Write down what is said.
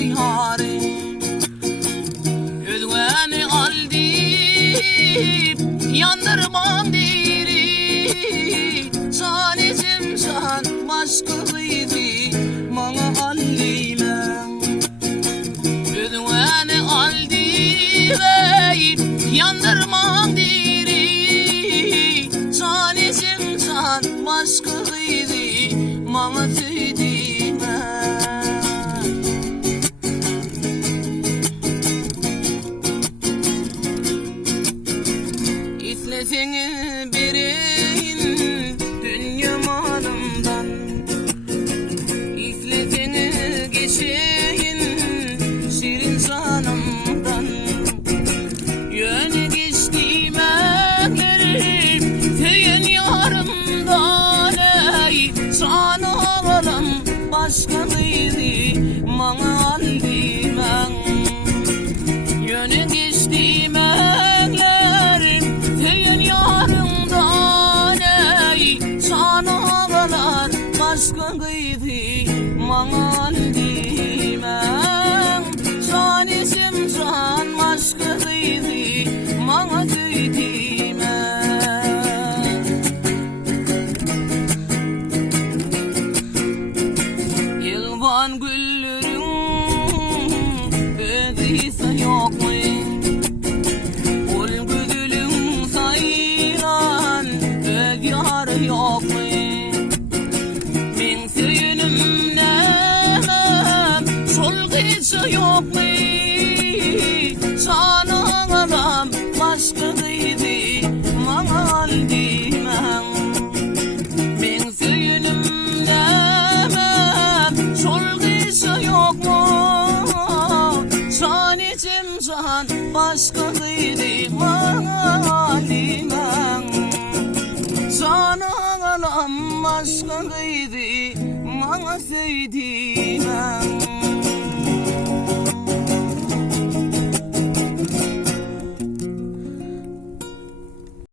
yarim Özgeni aldı yandırmam diri Sanesim can başkasıydı bana hallimen Özgeni aldı yandırmam diri Sanesim can başkasıydı bana söylediğim İflesini birin dünya malımdan İflesini geçin şirin sanımdan Yönü geçtiğim eklerim Feyen yarımdan ey sana ağlam başkalıydı bana aldimen Yönü geçtiğim eklerim Feyen yarımdan ey sana ağlar başkalıydı bana aldimen Sanesim can başkalıydı bana söylediğime Yılvan güllerin ödüyse yok mu? Ol güdülün sayılan öd yarı yok mu? Men söyünüm nemem sol kıyısı yok mu? Sana ağlam başkasıydı bana aldimen Men söyünüm nemem sol kıyısı yok mu? Sanesim can başkasıydı bana aldimen Sana ağlam başkasıydı bana söylediğim